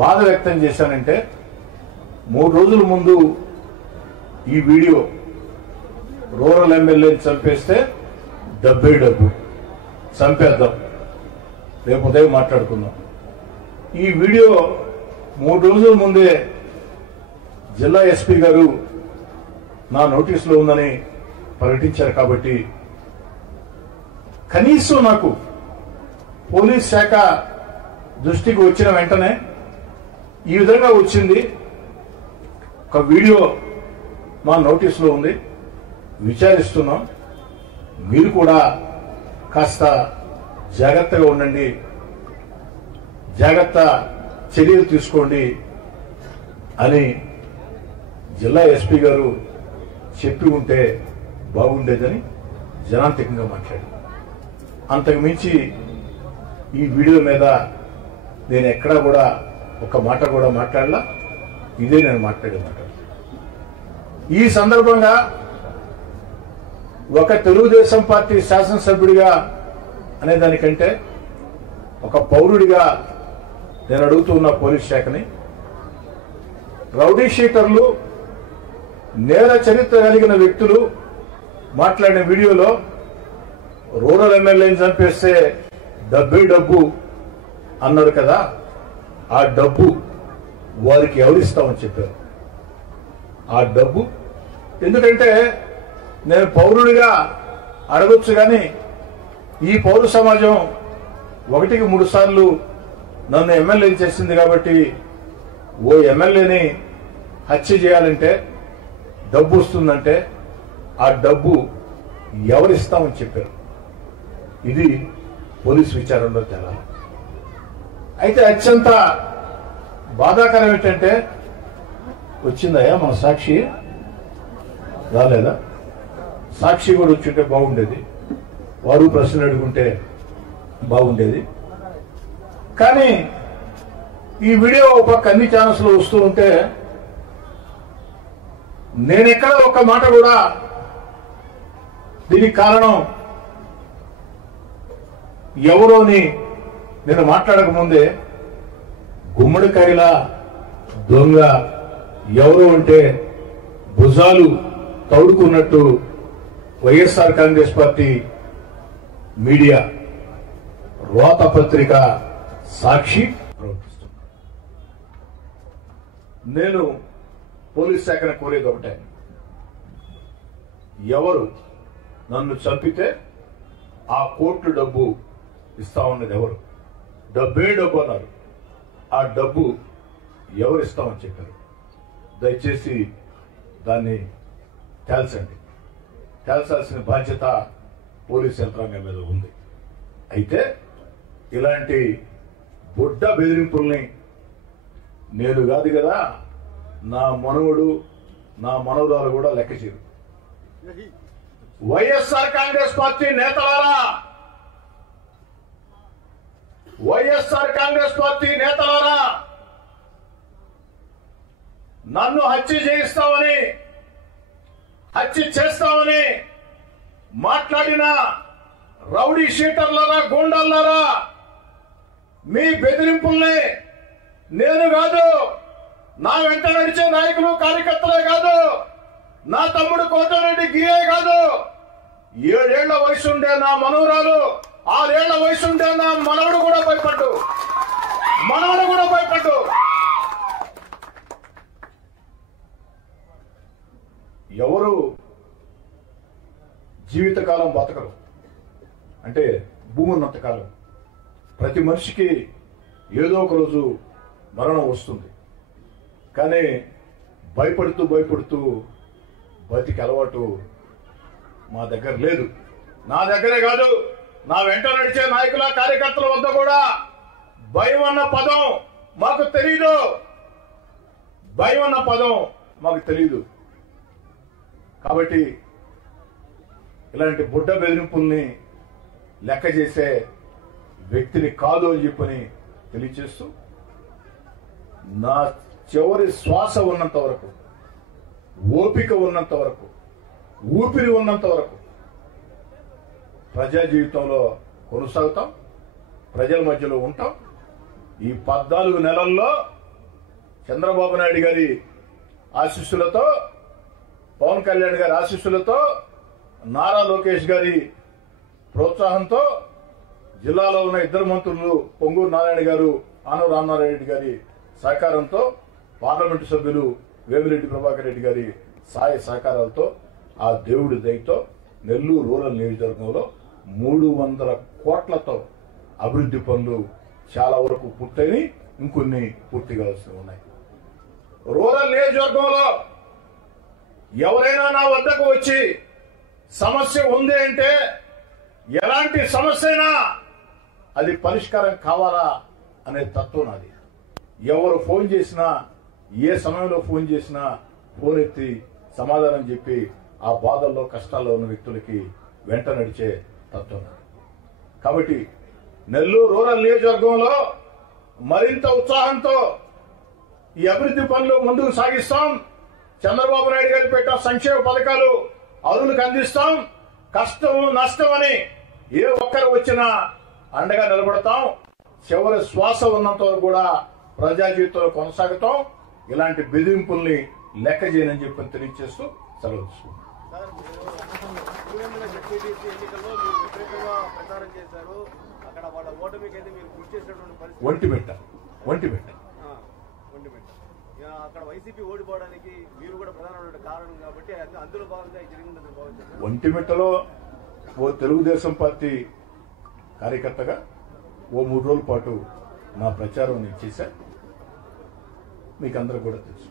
బాధ వ్యక్తం చేశానంటే 3 రోజుల ముందు ఈ వీడియో రూరల్ ఎమ్మెల్యేని చంపేస్తే డబ్బే డబ్బు చంపేద్దాం, రేపు ఉదయం మాట్లాడుకుందాం. ఈ వీడియో 3 రోజుల ముందే జిల్లా ఎస్పీ గారు నా నోటీసులో ఉందని ప్రకటించారు. కాబట్టి కనీసం నాకు పోలీస్ శాఖ దృష్టికి వచ్చిన వెంటనే ఈ విధంగా వచ్చింది, ఒక వీడియో మా నోటీసులో ఉంది, విచారిస్తున్నాం, మీరు కూడా కాస్త జాగ్రత్తగా ఉండండి, జాగ్రత్త చర్యలు తీసుకోండి అని జిల్లా ఎస్పీ గారు చెప్పి ఉంటే బాగుండేదని జనాంతికంగా మాట్లాడారు. అంతకు మించి ఈ వీడియో మీద నేను ఎక్కడా కూడా ఒక మాట కూడా మాట్లాడలా, ఇదే నేను మాట్లాడే మాట. ఈ సందర్భంగా ఒక తెలుగుదేశం పార్టీ శాసనసభ్యుడిగా అనే దానికంటే ఒక పౌరుడిగా నేను అడుగుతున్న పోలీస్ శాఖని, రౌడీ షీటర్లు, నేర చరిత్ర కలిగిన వ్యక్తులు మాట్లాడిన వీడియోలో రూరల్ ఎమ్మెల్యేని చంపేస్తే డబ్బే డబ్బు అన్నారు కదా, ఆ డబ్బు వారికి ఎవరిస్తామని చెప్పారు. ఆ డబ్బు ఎందుకంటే నేను పౌరుడిగా అడగొచ్చు, కానీ ఈ పౌర సమాజం 1కి 3 సార్లు నన్ను ఎమ్మెల్యేని చేసింది. కాబట్టి ఓ ఎమ్మెల్యేని హత్య చేయాలంటే డబ్బు వస్తుందంటే ఆ డబ్బు ఎవరిస్తామని చెప్పారు. ఇది పోలీసు విచారణలో తేలాలి. అయితే అత్యంత బాధాకరం ఏంటంటే, వచ్చిందయ్యా మన సాక్షి రాలేదా? సాక్షి కూడా వచ్చుంటే బాగుండేది, వారు ప్రశ్నలు అడుగుంటే బాగుండేది. కానీ ఈ వీడియో ఒక అన్ని ఛానల్స్ లో వస్తూ ఉంటే నేనెక్కడ ఒక మాట కూడా దీనికి కారణం ఎవరోని నేను మాట్లాడకముందే గుమ్మడికాయల దొంగ ఎవరు అంటే భుజాలు తౌడుకున్నట్టు వైఎస్ఆర్ కాంగ్రెస్ పార్టీ మీడియా రోత పత్రిక సాక్షి ప్రవర్తిస్తుంది. నేను పోలీస్ శాఖను కోరేది ఒకటే, ఎవరు నన్ను చంపితే ఆ కోర్టు డబ్బు ఇస్తామన్నది ఎవరు? డబ్బే డబ్బు అన్నారు, ఆ డబ్బు ఎవరు ఇస్తామని చెప్పారు? దయచేసి దాన్ని తేల్చండి. తేల్చాల్సిన బాధ్యత పోలీస్ యంత్రాంగం మీద ఉంది. అయితే ఇలాంటి బుడ్డ బెదిరింపుల్ని నేను కాదు కదా, నా మనవడు నా మనవరాలు కూడా లెక్క చేయరు. వైఎస్ఆర్ కాంగ్రెస్ పార్టీ నేతలారా, వైఎస్ఆర్ కాంగ్రెస్ పార్టీ నేతలారా, నన్ను హత్య చేయిస్తామని, హత్య చేస్తామని మాట్లాడిన రౌడీ షీటర్లారా, గూండాలారా, మీ బెదిరింపుల్ని నేను కాదు, నా వెంట నడిచే నాయకులు కార్యకర్తలే కాదు, నా తమ్ముడు కోటరెడ్డి గియే కాదు, 7 ఏళ్ల వయసుండే నా మనవరాలు, 6 ఏళ్ల వయసుండే నా మనవడు కూడా భయపడ్డు, మనవడు కూడా భయపడ్డు. ఎవరు జీవితకాలం బతకరు అంటే భూమి ఉన్నంతకాలం ప్రతి మనిషికి ఏదో ఒక రోజు మరణం వస్తుంది. కానీ భయపడుతూ భయపడుతూ బతికి అలవాటు మా దగ్గర లేదు. నా దగ్గరే కాదు, నా వెంట నడిచే నాయకుల కార్యకర్తల వద్ద కూడా భయం అన్న పదం మాకు తెలీదు, భయం అన్న పదం మాకు తెలీదు. కాబట్టి ఇలాంటి బుడ్డ బెదిరింపుల్ని లెక్క చేసే వ్యక్తిని కాదు అని చెప్పని తెలియచేస్తూ, నా చివరి శ్వాస ఉన్నంత వరకు, ఓపిక ఉన్నంత వరకు, ఊపిరి ఉన్నంత వరకు ప్రజా జీవితంలో కొనసాగుతాం, ప్రజల మధ్యలో ఉంటాం. ఈ 14 నెలల్లో చంద్రబాబు నాయుడు గారి ఆశీస్సులతో, పవన్ కళ్యాణ్ గారి ఆశీస్సులతో, నారా లోకేష్ గారి ప్రోత్సాహంతో, జిల్లాలో ఉన్న ఇద్దరు మంత్రులు పొంగూరు నారాయణ గారు, ఆనవ రామనారాయణ గారి సహకారంతో, పార్లమెంటు సభ్యులు వేమిరెడ్డి ప్రభాకర్ రెడ్డి గారి సహకారాలతో, ఆ దేవుడి దయతో నెల్లూరు రూరల్ నియోజకవర్గంలో 300 కోట్లతో అభివృద్ధి పనులు చాలా వరకు పూర్తయి ఇంకొన్ని పూర్తి కావాల్సి ఉన్నాయి. రూరల్ నియోజకవర్గంలో ఎవరైనా నా వద్దకు వచ్చి సమస్య ఉంది అంటే, ఎలాంటి సమస్య అయినా అది పరిష్కారం కావాలా అనే తత్వం నాది. ఎవరు ఫోన్ చేసినా, ఏ సమయంలో ఫోన్ చేసినా ఫోన్ ఎత్తి సమాధానం చెప్పి ఆ బాధల్లో కష్టాల్లో ఉన్న వ్యక్తులకి వెంట నడిచే తత్వం నాది. కాబట్టి నెల్లూరు రూరల్ నియోజకవర్గంలో మరింత ఉత్సాహంతో ఈ అభివృద్ధి పనులు ముందుకు సాగిస్తాం. చంద్రబాబు నాయుడు గారు పెట్టిన సంక్షేమ పథకాలు అరువులకు అందిస్తాం. కష్టం నష్టం అని ఏ ఒక్కరు వచ్చినా అండగా నిలబడతాం. చివరి శ్వాస ఉన్నంత వరకు కూడా ప్రజా జీవితంలో కొనసాగుతాం. ఇలాంటి బెదిరింపుల్ని లెక్క చేయనని చెప్పి తెలియజేస్తూ సెలవు తీసుకుంటాం. ఒంటిమిట్ట అక్కడ వైసీపీ ఓడిపోవడానికి మీరు కూడా ప్రధానమైన కారణం కాబట్టి అందులో భాగంగా జరిగిందని భావించారు. ఒంటిమిట్టలో ఓ తెలుగుదేశం పార్టీ కార్యకర్తగా ఓ 3 రోజుల పాటు నా ప్రచారం నేను చేశా. మీకు అందరూ కూడా తెలుసు.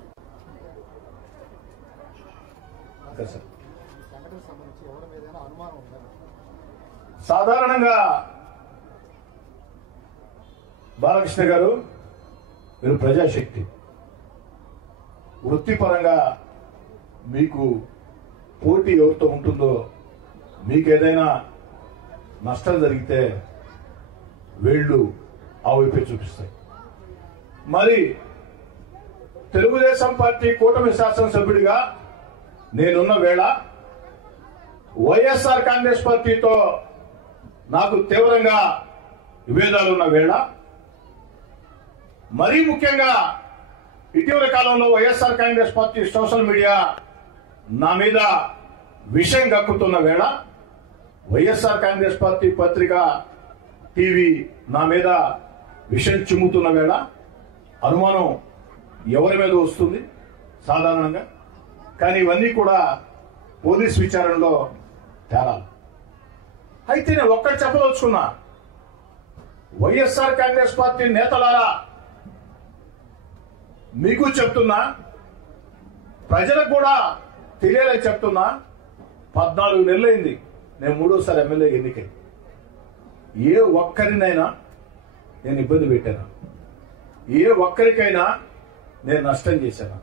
సాధారణంగా బాలకృష్ణ గారు, మీరు ప్రజాశక్తి, వృత్తిపరంగా మీకు పోటీ ఎవరితో ఉంటుందో, మీకు ఏదైనా నష్టం జరిగితే వేళ్లు ఆ వైపే చూపిస్తాయి. మరి తెలుగుదేశం పార్టీ కూటమి శాసనసభ్యుడిగా నేనున్న వేళ వైఎస్ఆర్ కాంగ్రెస్ పార్టీతో నాకు తీవ్రంగా విభేదాలున్న వేళ, మరీ ముఖ్యంగా ఇటీవల కాలంలో YSR Congress party social media నా మీద విషయం కక్కుతున్న వేళ, వైఎస్ఆర్ కాంగ్రెస్ పార్టీ పత్రిక టీవీ నా మీద విషయం చిమ్ముతున్న వేళ అనుమానం ఎవరి మీద వస్తుంది సాధారణంగా. కానీ ఇవన్నీ కూడా పోలీస్ విచారణలో తేలాలి. అయితే నేను ఒక్కటి చెప్పదలుచుకున్నా, వైఎస్ఆర్ కాంగ్రెస్ పార్టీ నేతలారా, మీకు చెప్తున్నా, ప్రజలకు కూడా తెలియాలని చెప్తున్నా, 14 నెలలైంది నేను 3వ ఎమ్మెల్యే ఎన్నికై. ఏ ఒక్కరినైనా నేను ఇబ్బంది పెట్టాను? ఏ ఒక్కరికైనా నేను నష్టం చేశాను?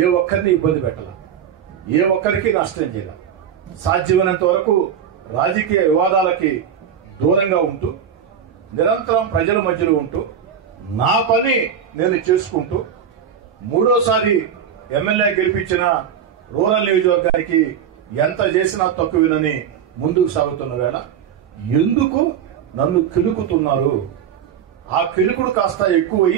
ఏ ఒక్కరిని ఇబ్బంది పెట్టాల? ఏ ఒక్కరికి నష్టం చేయాల? సాధ్యమైనంత వరకు రాజకీయ వివాదాలకి దూరంగా ఉంటూ, నిరంతరం ప్రజల మధ్యలో ఉంటూ, నా పని నేను చేసుకుంటూ, 3వసారి ఎమ్మెల్యే గెలిపించిన రూరల్ నియోజకవర్గానికి ఎంత చేసినా తక్కువేనని ముందుకు సాగుతున్న వేళ ఎందుకు నన్ను కిలుకుతున్నారు? ఆ కిలుకుడు కాస్త ఎక్కువై